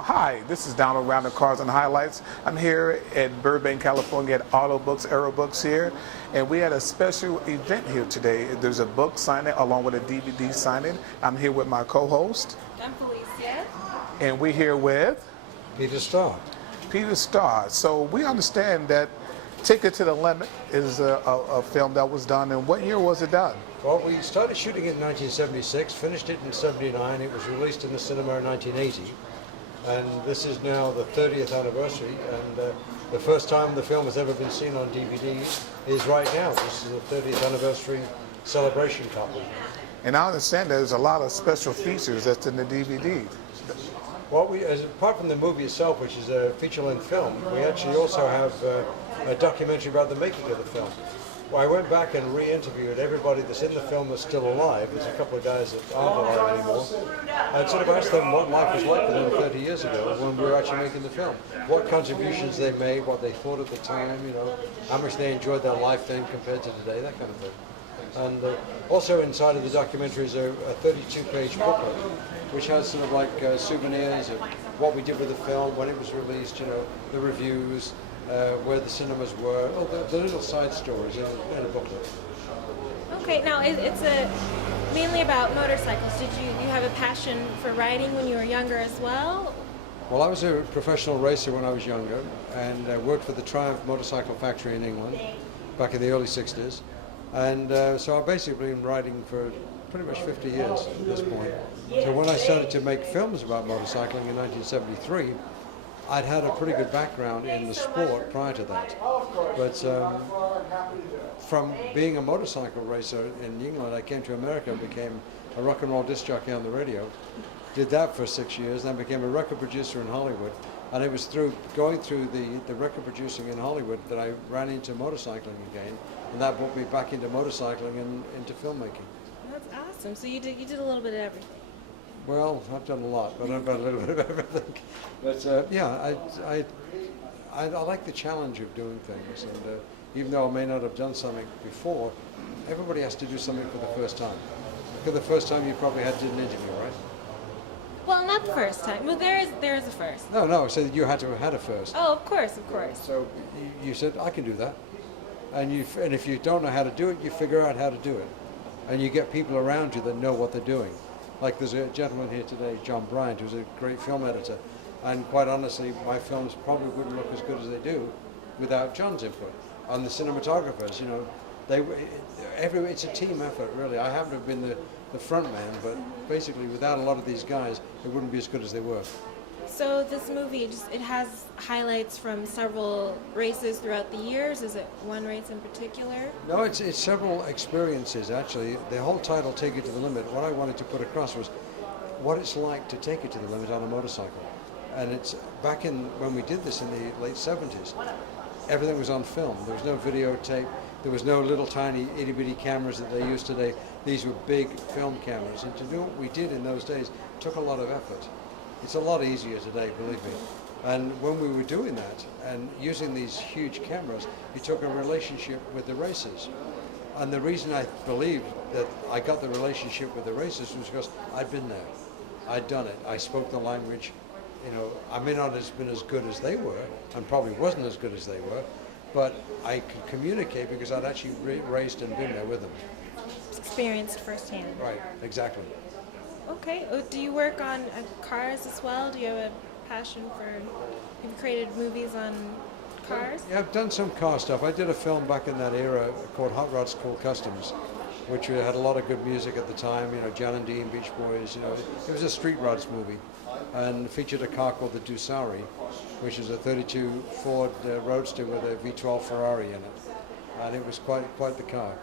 Hi, this is Donald Randell, Cars and Highlights. I'm here at Burbank, California at Autobooks-Areobooks here, and we had a special event here today. There's a book signing along with a DVD signing. I'm here with my co-host. I'm Felicia. And we're here with Peter Starr. Peter Starr. So we understand that Ticket to the Limit is a film that was done. And what year was it done? Well, we started shooting it in 1976, finished it in 79. It was released in the cinema in 1980. And this is now the 30th anniversary, and the first time the film has ever been seen on DVD is right now. This is the 30th anniversary celebration copy. And I understand there's a lot of special features that's in the DVD. Well, apart from the movie itself, which is a feature-length film, we actually also have a documentary about the making of the film. Well, I went back and re-interviewed everybody that's in the film that's still alive. There's a couple of guys that aren't alive anymore. I sort of asked them what life was like for them 30 years ago when we were actually making the film. What contributions they made, what they thought at the time, you know, how much they enjoyed their life then compared to today, that kind of thing. And also inside of the documentary is a 32-page booklet, which has sort of like souvenirs of what we did with the film, when it was released, you know, the reviews, where the cinemas were, the little side stories in a booklet. Okay, now it's mainly about motorcycles. Did you have a passion for riding when you were younger as well? Well, I was a professional racer when I was younger, and worked for the Triumph Motorcycle Factory in England back in the early 60s. And so I've basically been riding for pretty much 50 years at this point. So when I started to make films about motorcycling in 1973, I'd had a pretty good background in the sport prior to that. But from being a motorcycle racer in England, I came to America and became a rock and roll disc jockey on the radio. Did that for 6 years, then became a record producer in Hollywood. And it was through going through the record producing in Hollywood that I ran into motorcycling again, and that brought me back into motorcycling and into filmmaking. That's awesome. So you did a little bit of everything. Well, I've done a lot, but I've done a little bit of everything. But yeah, I like the challenge of doing things, and even though I may not have done something before, everybody has to do something for the first time. For the first time, you probably had to do an interview, right? Well, not the first time. Well, there is a first. No, so you had to have had a first. Oh, of course, of course. So you said, I can do that. And if you don't know how to do it, you figure out how to do it. And you get people around you that know what they're doing. Like there's a gentleman here today, John Bryant, who's a great film editor. And quite honestly, my films probably wouldn't look as good as they do without John's input. And the cinematographers, you know, it's a team effort, really. I happen to have been the front man, but basically without a lot of these guys, it wouldn't be as good as they were. So this movie, it has highlights from several races throughout the years. Is it one race in particular? No, it's several experiences, actually. The whole title, Take It to the Limit, what I wanted to put across was what it's like to take it to the limit on a motorcycle. And it's back when we did this in the late 70s, everything was on film. There was no videotape. There was no little tiny itty-bitty cameras that they use today. These were big film cameras. And to do what we did in those days took a lot of effort. It's a lot easier today, believe me. And when we were doing that and using these huge cameras, it took a relationship with the racers. And the reason I believe that I got the relationship with the racers was because I'd been there. I'd done it. I spoke the language. You know, I may not have been as good as they were, and probably wasn't as good as they were, but I could communicate because I'd actually raced and been there with them. Experienced firsthand. Right, exactly. Okay. Do you work on cars as well? Do you have a passion for? You've created movies on cars? Yeah, I've done some car stuff. I did a film back in that era called Hot Rods Cool Customs, which had a lot of good music at the time. You know, Jan and Dean, Beach Boys. You know, it was a street rods movie, and featured a car called the Dussari, which is a '32 Ford Roadster with a V12 Ferrari in it, and it was quite the car.